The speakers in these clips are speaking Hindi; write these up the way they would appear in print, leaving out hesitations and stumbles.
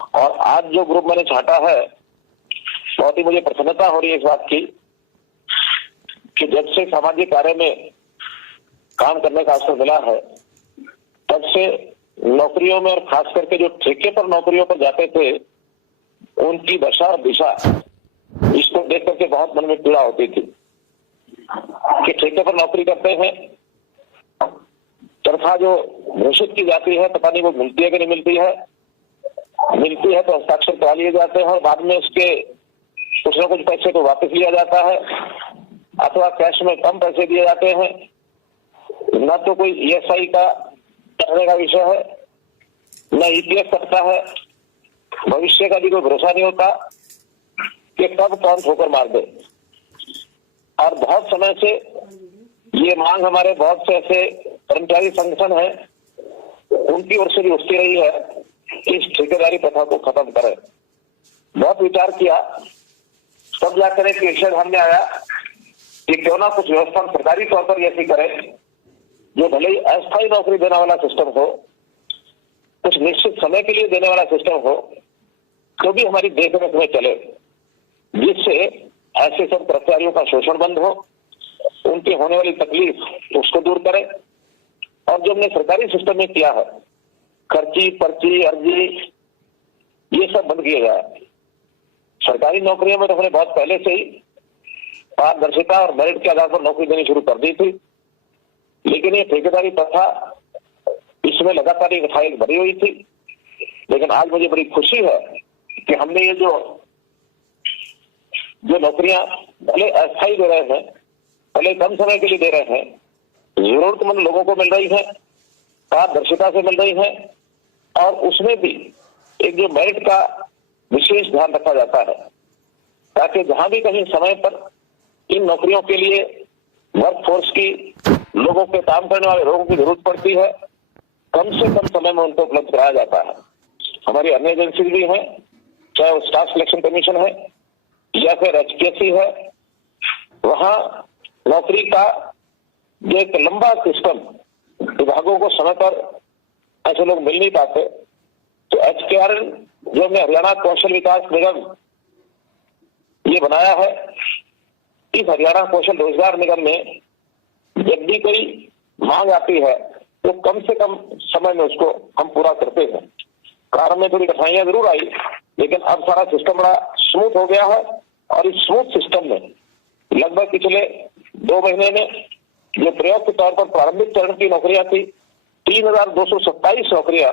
और आज जो ग्रुप मैंने छांटा है, बहुत ही मुझे प्रसन्नता हो रही है इस बात की कि जब से सामाजिक कार्य में काम करने का अवसर मिला है, तब से नौकरियों में और खास करके जो ठेके पर नौकरियों पर जाते थे, उनकी दशा और दिशा इसको देख करके बहुत मन में पीड़ा होती थी कि ठेके पर नौकरी करते हैं, तनख्वाह जो घोषित की जाती है पता नहीं वो मिलती है कि नहीं मिलती है, मिलती है तो हस्ताक्षर करा लिए जाते हैं और बाद में उसके कुछ न कुछ पैसे को वापस लिया जाता है अथवा कैश में कम पैसे दिए जाते हैं। न तो कोई ईएसआई का करने का विषय है, न ईपीएफ कटता है, भविष्य का भी कोई भरोसा नहीं होता कि कब कौन ठोकर मार दे। और बहुत समय से ये मांग हमारे बहुत से ऐसे कर्मचारी संगठन है, उनकी ओर से भी उठती रही है कि इस ठेकेदारी प्रथा को खत्म करें। बहुत विचार किया, तब जाकर एक विषय ध्यान में आया कि क्यों ना कुछ व्यवस्था सरकारी तौर पर ऐसी करे जो भले ही अस्थायी नौकरी देने वाला सिस्टम हो, कुछ निश्चित समय के लिए देने वाला सिस्टम हो, तो भी हमारी देखरेख में चले, जिससे ऐसे सब कर्मचारियों का शोषण बंद हो, उनकी होने वाली तकलीफ उसको दूर करे। और जो हमने सरकारी सिस्टम में किया है, खर्ची पर्ची अर्जी ये सब बंद किया जाए। सरकारी नौकरियों में तो हमने बहुत पहले से ही पारदर्शिता और मेरिट के आधार पर नौकरी देनी शुरू कर दी थी, लेकिन ये ठेकेदारी प्रथा इसमें लगातार एक फाइल भरी हुई थी। लेकिन आज मुझे बड़ी खुशी है कि हमने ये जो नौकरियां भले अस्थायी दे रहे हैं, भले कम समय के लिए दे रहे हैं, जरूरतमंद लोगों को मिल रही है, पारदर्शिता से मिल रही है, और उसमें भी एक जो मेरिट का विशेष ध्यान रखा जाता है, ताकि जहां भी कहीं समय पर इन नौकरियों के लिए वर्क फोर्स की लोगों के काम करने वाले लोगों की जरूरत पड़ती है, कम से कम समय में उनको उपलब्ध कराया जाता है। हमारी अन्य एजेंसी भी है, चाहे वो स्टाफ सिलेक्शन कमीशन है या फिर एचपीएससी है, वहां नौकरी का जो एक लंबा सिस्टम, विभागों को समय पर ऐसे लोग मिल नहीं पाते, तो एचकेआरएन जो हमने हरियाणा कौशल विकास निगम ये बनाया है, इस हरियाणा कौशल रोजगार निगम में जब भी कोई मांग आती है तो कम से कम समय में उसको हम पूरा करते हैं। प्रारंभ में थोड़ी कठिनाइयां जरूर आई, लेकिन अब सारा सिस्टम बड़ा स्मूथ हो गया है। और इस स्मूथ सिस्टम में लगभग पिछले 2 महीने में जो प्रयोग के तौर पर प्रारंभिक चरण की नौकरियां थी, 3227 नौकरियां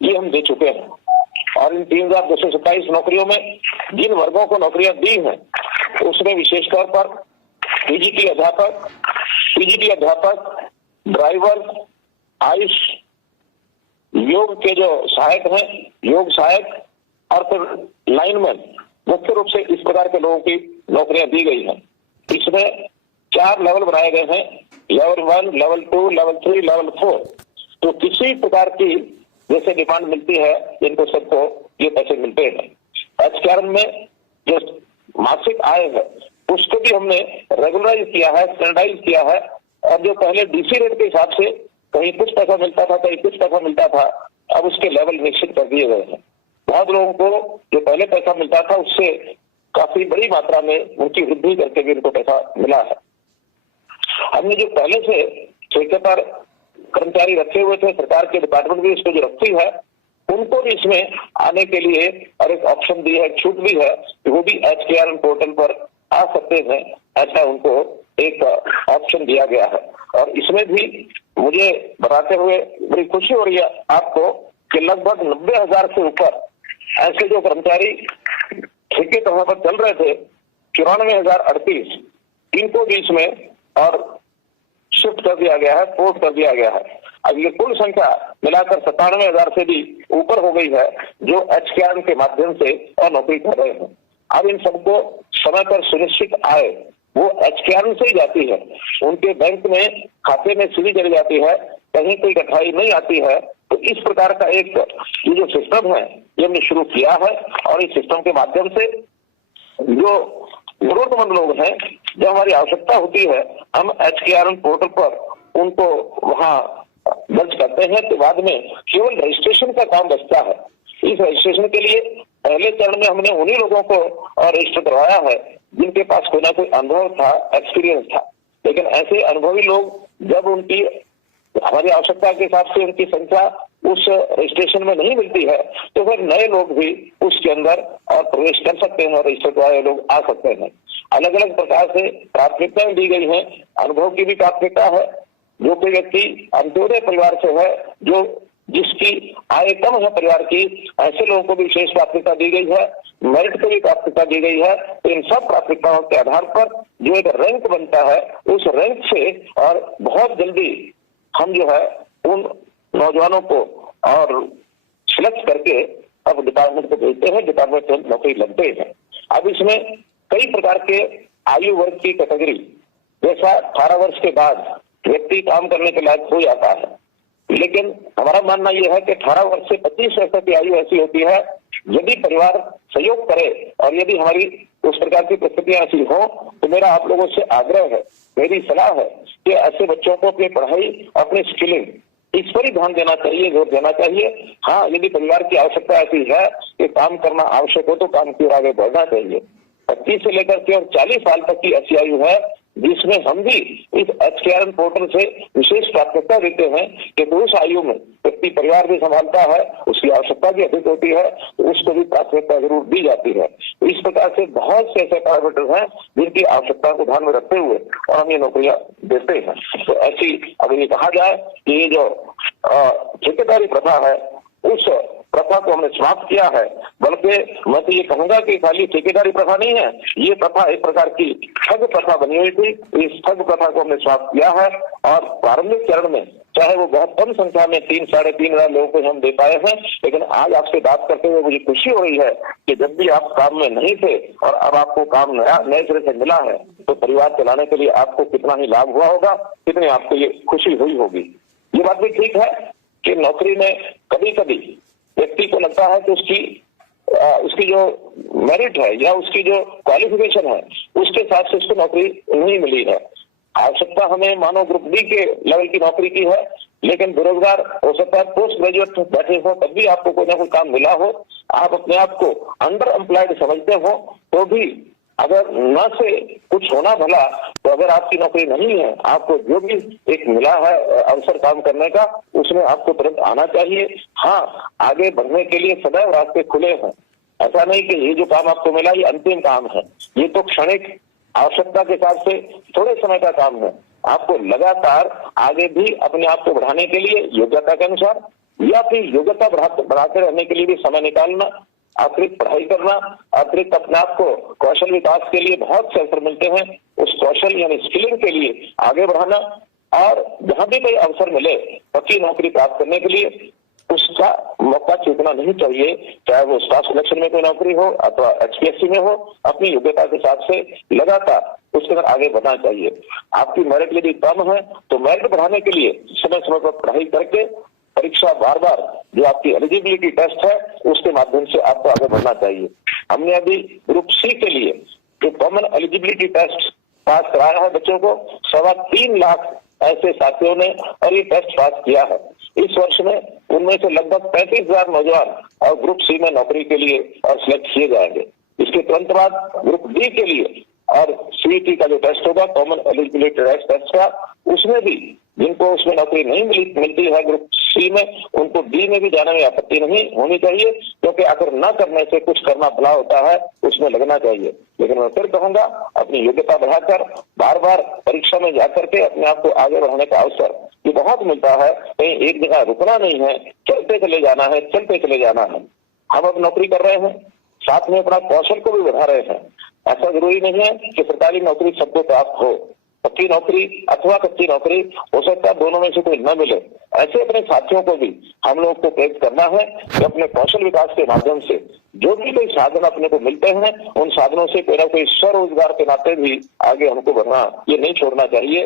ये हम दे चुके हैं। और इन 3227 नौकरियों में जिन वर्गों को नौकरियां दी हैं, उसमें विशेष तौर पर पीजीटी अध्यापक, ड्राइवर, आयुष, योग के जो सहायक हैं, योग सहायक, और फिर लाइनमैन, मुख्य रूप से इस प्रकार के लोगों की नौकरियां दी गई हैं। इसमें 4 लेवल बनाए गए हैं, लेवल 1, लेवल 2, लेवल 3, लेवल 4। तो किसी प्रकार की जैसे डिमांड मिलती है, इनको सबको ये पैसे मिलते हैं। एचकेआरएन में जो मासिक आय है उसको भी हमने रेगुलराइज किया है, स्टैंडर्डाइज किया है, और जो पहले डीसी रेट के हिसाब से कहीं कुछ पैसा मिलता था, कहीं कुछ पैसा मिलता था, अब उसके लेवल निश्चित कर दिए गए हैं। बहुत लोगों को जो पहले पैसा मिलता था उससे काफी बड़ी मात्रा में उनकी वृद्धि करके भी उनको पैसा मिला है। हमने जो पहले से ठेके पर कर्मचारी रखे हुए थे, सरकार के डिपार्टमेंट भी इसको जो रखती है, उनको भी इसमें आने के लिए और एक ऑप्शन दी है, छूट भी है कि वो भी एचकेआरएन पोर्टल पर आ सकते हैं, ऐसा उनको एक ऑप्शन दिया गया है। और इसमें भी मुझे बताते हुए बड़ी खुशी हो रही है आपको कि लगभग 90,000 से ऊपर ऐसे जो कर्मचारी ठेके तौर पर चल रहे थे, 94,038 इनको भी इसमें और शिफ्ट कर दिया गया है, पोर्ट कर दिया गया है। अब ये कुल संख्या मिलाकर 97,000 से भी ऊपर हो गई है जो एचकेआरएन के माध्यम से और नौकरी कर रहे हैं। अब इन सबको समय पर सुनिश्चित आए वो एचकेआरएन से ही जाती है, उनके बैंक में खाते में सीधी चली जाती है, कहीं कोई कठिनाई नहीं आती है। तो इस प्रकार का एक ये जो सिस्टम है ये हमने शुरू किया है, और इस सिस्टम के माध्यम से जो जरूरतमंद लोग हैं, जब हमारी आवश्यकता होती है, हम एचकेआरएन पोर्टल पर उनको वहां दर्ज करते हैं, तो बाद में केवल रजिस्ट्रेशन का काम बचता है। इस रजिस्ट्रेशन के लिए पहले चरण में हमने उन्हीं लोगों को रजिस्टर करवाया है जिनके पास कोई ना कोई अनुभव था, एक्सपीरियंस था। लेकिन ऐसे अनुभवी लोग जब उनकी हमारी आवश्यकता के हिसाब से उनकी संख्या उस रजिस्ट्रेशन में नहीं मिलती है, तो फिर नए लोग भी उसके अंदर प्रवेश कर सकते हैं और रजिस्टर करवाए लोग आ सकते हैं। अलग अलग प्रकार से प्राथमिकताएं दी गई हैं। अनुभव की भी प्राथमिकता है। जो कोई व्यक्ति अंत्योदय परिवार से है, जो जिसकी आय कम है परिवार की, ऐसे लोगों को भी विशेष प्राथमिकता दी गई है। मेरिट को भी प्राथमिकता दी गई है। तो इन सब प्राथमिकताओं के आधार पर जो एक रैंक बनता है, उस रैंक से और बहुत जल्दी हम जो है उन नौजवानों को और सिलेक्ट करके अब डिपार्टमेंट को भेजते हैं, डिपार्टमेंट से नौकरी लगते हैं। अब इसमें कई प्रकार के आयु वर्ग की कैटेगरी, जैसा 18 वर्ष के बाद व्यक्ति काम करने के लायक हो जाता है, लेकिन हमारा मानना यह है कि 18 वर्ष से 25 वर्ष तक की आयु ऐसी होती है, यदि परिवार सहयोग करे और यदि हमारी उस प्रकार की परिस्थितियां ऐसी हो, तो मेरा आप लोगों से आग्रह है, मेरी सलाह है कि ऐसे बच्चों को अपनी पढ़ाई, अपनी स्किलिंग, इस पर ही ध्यान देना चाहिए, जोर देना चाहिए। हाँ, यदि परिवार की आवश्यकता ऐसी है कि काम करना आवश्यक हो तो काम की ओर आगे बढ़ना चाहिए। 25 से लेकर के और 40 साल तक की ऐसी आयु है जिसमें हम भी इस HKRN पोर्टल से विशेष प्राथमिकता देते हैं कि उस आयु में व्यक्ति परिवार भी संभालता है, उसकी आवश्यकता भी अधिक होती है, तो उसको भी प्राथमिकता जरूर दी जाती है। इस प्रकार से बहुत से ऐसे पैरामीटर हैं जिनकी आवश्यकता को ध्यान में रखते हुए और हम ये नौकरियां देते हैं। तो ऐसी अगर ये कहा जाए कि ये जो ठेकेदारी प्रथा है, उस प्रथा को हमने समाप्त किया है, बल्कि मैं तो ये कहूंगा कि खाली ठेकेदारी प्रथा नहीं है, ये प्रथा एक प्रकार की ठग प्रथा बनी हुई थी। इस ठग प्रथा को हमने समाप्त किया है और प्रारंभिक चरण में चाहे वो बहुत कम संख्या में 3-3.5 हजार लोगों को हम दे पाए हैं, लेकिन आज आपसे बात करते हुए मुझे खुशी हो रही है कि जब भी आप काम में नहीं थे और अब आपको काम नए सिरे से मिला है, तो परिवार चलाने के लिए आपको कितना ही लाभ हुआ होगा, कितनी आपको ये खुशी हुई होगी। ये बात भी ठीक है कि नौकरी में कभी कभी व्यक्ति को लगता है कि उसकी जो मेरिट है या उसकी जो क्वालिफिकेशन है, उसके हिसाब से उसको नौकरी नहीं मिली है। आवश्यकता हमें मानो ग्रुप डी के लेवल की नौकरी की है, लेकिन बेरोजगार हो सकता है, पोस्ट ग्रेजुएट बैठे हो, तब भी आपको कोई ना कोई काम मिला हो, आप अपने आप को अंडर एम्प्लॉयड समझते हो, तो भी अगर न से कुछ होना भला, तो अगर आपकी नौकरी नहीं है, आपको जो भी एक मिला है अवसर काम करने का, उसमें आपको तुरंत आना चाहिए। हाँ, आगे बढ़ने के लिए सदैव रास्ते खुले हैं। ऐसा नहीं कि ये जो काम आपको मिला ये अंतिम काम है, ये तो क्षणिक आवश्यकता के हिसाब से थोड़े समय का काम है। आपको लगातार आगे भी अपने आप को बढ़ाने के लिए योग्यता के अनुसार या फिर योग्यता बढ़ाते रहने के लिए भी समय निकालना, अतिरिक्त पढ़ाई करना, अतिरिक्त अपने आप को कौशल विकास के लिए बहुत से अवसर मिलते हैं, उस कौशल यानी स्किलिंग के लिए आगे बढ़ाना, और जहां भी कोई अवसर मिले पक्की नौकरी प्राप्त करने के लिए उसका मौका चूकना नहीं चाहिए। चाहे वो स्टाफ सिलेक्शन में कोई नौकरी हो अथवा HPSC में हो, अपनी योग्यता के हिसाब से लगातार उसके अंदर आगे बढ़ना चाहिए। आपकी मेरिट यदि कम है तो मेरिट बढ़ाने के लिए समय समय पर पढ़ाई करके परीक्षा बार बार जो आपकी एलिजिबिलिटी टेस्ट है उसके माध्यम से आपको आगे बढ़ना चाहिए। हमने अभी ग्रुप C के लिए जो कॉमन एलिजिबिलिटी टेस्ट पास कराया है बच्चों को, 3.25 लाख ऐसे साथियों ने और ये टेस्ट पास किया है। इस वर्ष में उनमें से लगभग 35,000 नौजवान और ग्रुप C में नौकरी के लिए और सिलेक्ट किए जाएंगे। इसके तुरंत बाद ग्रुप D के लिए और CET का जो टेस्ट होगा, कॉमन एलिजिबिलिटी टेस्ट का, उसमें भी जिनको उसमें नौकरी नहीं मिलती है ग्रुप C में, उनको D में भी जाने में आपत्ति नहीं होनी चाहिए, क्योंकि अगर न करने से कुछ करना भला होता है, उसमें लगना चाहिए। लेकिन मैं फिर कहूंगा, अपनी योग्यता बढ़ाकर बार बार परीक्षा में जाकर के अपने आप को आगे बढ़ाने का अवसर ये बहुत मिलता है। कहीं एक जगह रुकना नहीं है, चलते चले जाना है, चलते चले जाना है। हम अब नौकरी कर रहे हैं, साथ में अपना कौशल को भी बढ़ा रहे हैं। ऐसा जरूरी नहीं है कि सरकारी नौकरी सबको प्राप्त हो, पक्की नौकरी अथवा कच्ची नौकरी हो सकता है दोनों में से कोई न मिले। ऐसे अपने साथियों को भी हम लोग को प्रेरित करना है कि अपने कौशल विकास के माध्यम से जो भी कोई साधन अपने को मिलते हैं, उन साधनों से कोई ना कोई स्वरोजगार के नाते भी आगे हमको बढ़ना ये नहीं छोड़ना चाहिए।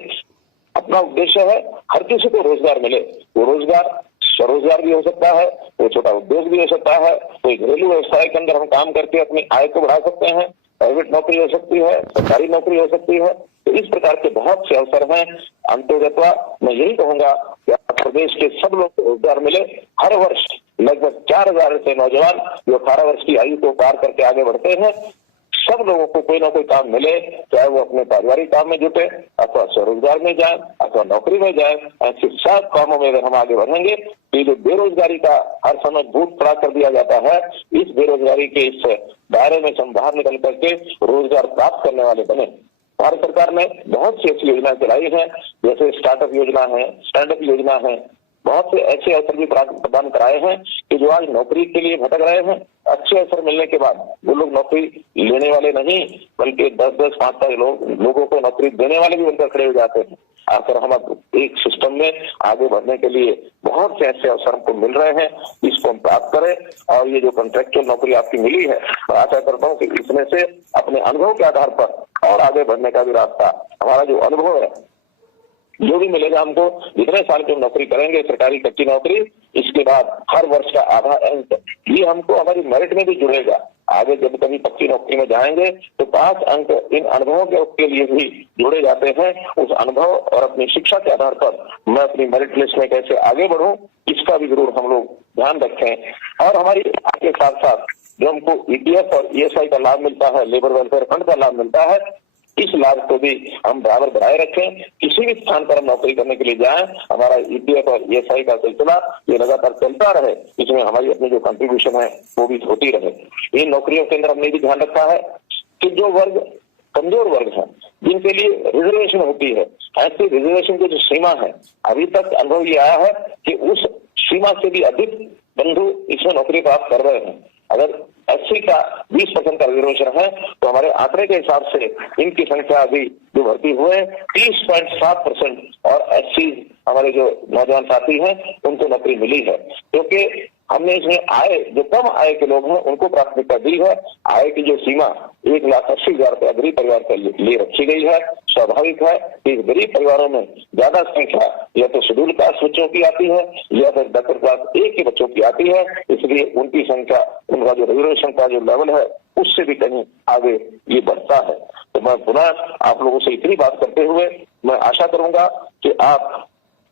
अपना उद्देश्य है हर किसी को रोजगार मिले। वो रोजगार स्वरोजगार भी हो सकता है, वो छोटा उद्योग भी हो सकता है, कोई घरेलू व्यवसाय के अंदर हम काम करके अपनी आय को बढ़ा सकते हैं, प्राइवेट नौकरी हो सकती है, सरकारी नौकरी हो सकती है। तो इस प्रकार के बहुत से अवसर हैं। अंतोगत्वा मैं यही कहूंगा कि प्रदेश के सब लोग को रोजगार मिले। हर वर्ष लगभग 4000 से नौजवान जो 18 वर्ष की आयु को पार करके आगे बढ़ते हैं, सब लोगों को कोई ना कोई काम मिले, चाहे वो अपने पारिवारिक काम में जुटे अथवा स्वरोजगार में जाए अथवा नौकरी में जाए। ऐसे सब कामों में अगर हम आगे बढ़ेंगे तो जो बेरोजगारी का हर समय भूत खड़ा कर दिया जाता है, इस बेरोजगारी के इस दायरे में हम बाहर निकल करके रोजगार प्राप्त करने वाले बने। भारत सरकार ने बहुत सी ऐसी योजनाएं चलाई हैं, जैसे स्टार्टअप योजना है, स्टैंडअप योजना है, बहुत से ऐसे अवसर भी प्रदान कराए हैं कि जो आज नौकरी के लिए भटक रहे हैं, अच्छे अवसर मिलने के बाद वो लोग नौकरी लेने वाले नहीं बल्कि 10-10, 5-5 लोगों को नौकरी देने वाले भी बनकर खड़े हो जाते हैं। आखिर हम अब एक सिस्टम में आगे बढ़ने के लिए बहुत से ऐसे अवसर हमको मिल रहे हैं, इसको हम प्राप्त करें। और ये जो कॉन्ट्रेक्चुअल नौकरी आपकी मिली है, मैं आशा करता हूँ कि इसमें से अपने अनुभव के आधार पर और आगे बढ़ने का भी रास्ता, हमारा जो अनुभव है, जो भी मिलेगा हमको, जितने साल की हम नौकरी करेंगे सरकारी कच्ची नौकरी, इसके बाद हर वर्ष का आधा अंक ये हमको हमारी मेरिट में भी जुड़ेगा। आगे जब कभी पक्की नौकरी में जाएंगे तो 5 अंक इन अनुभवों के लिए भी जुड़े जाते हैं। उस अनुभव और अपनी शिक्षा के आधार पर मैं अपनी मेरिट लिस्ट में कैसे आगे बढ़ूं, इसका भी जरूर हम लोग ध्यान रखें। और हमारी के साथ साथ जो हमको ईपीएफ और ईएसआई का लाभ मिलता है, लेबर वेलफेयर फंड का लाभ मिलता है, इस लाभ को भी हम बराबर बनाए रखें। किसी भी स्थान पर हम नौकरी करने के लिए जाएं, हमारा ईपीएफ और ईएसआई का सिलसिला ये लगातार चलता रहे, इसमें हमारी अपनी जो कंट्रीब्यूशन है वो भी होती रहे। इन नौकरियों के अंदर हमने भी ध्यान रखा है कि जो वर्ग कमजोर वर्ग है, जिनके लिए रिजर्वेशन होती है, ऐसी रिजर्वेशन की जो सीमा है, अभी तक अनुभव ये आया है कि उस सीमा से भी अधिक बंधु इसमें नौकरी प्राप्त कर रहे हैं। अगर 80 का 20% का रिजर्वेशन है तो हमारे आंकड़े के हिसाब से इनकी संख्या अभी जो भर्ती हुए 30.7% और 80 हमारे जो नौजवान साथी हैं उनको नौकरी मिली है, क्योंकि हमने इसमें आय जो कम आय के लोग हैं उनको प्राथमिकता दी है। आय की जो सीमा 1,80,000 रुपया गरीब परिवार के लिए रखी गई है। स्वाभाविक है कि गरीब परिवारों में ज्यादा संख्या या तो शेड्यूल कास्ट बच्चों की आती है या फिर बैकवर्ड क्लास ए के बच्चों की आती है, इसलिए उनकी संख्या, उनका जो रिजर्वेशन का जो लेवल है उससे भी कहीं आगे ये बढ़ता है। तो मैं पुनः आप लोगों से इतनी बात करते हुए मैं आशा करूंगा कि आप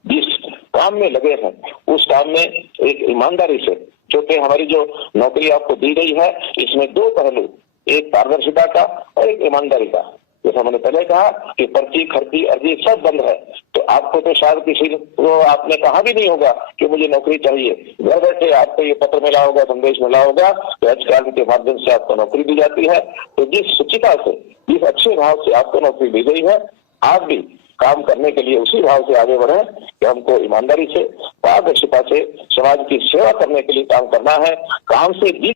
जिस काम में लगे हैं उस काम में एक ईमानदारी से, क्योंकि हमारी जो नौकरी आपको दी गई है इसमें 2 पहलू, एक पारदर्शिता का और एक ईमानदारी का। जैसा मैंने पहले कहा कि पर्ची खर्ची अर्जी सब बंद है, तो आपको तो शायद किसी को आपने कहा भी नहीं होगा कि मुझे नौकरी चाहिए। घर बैठे आपको ये पत्र मिला होगा, संदेश मिला होगा तो एचआर के माध्यम से आपको नौकरी दी जाती है। तो जिस शुचिता से, जिस अच्छे भाव से आपको नौकरी दी गई है, आप भी काम करने के लिए उसी भाव से आगे बढ़े कि हमको ईमानदारी से, पारदर्शिता से समाज की सेवा करने के लिए काम करना है। काम से जीत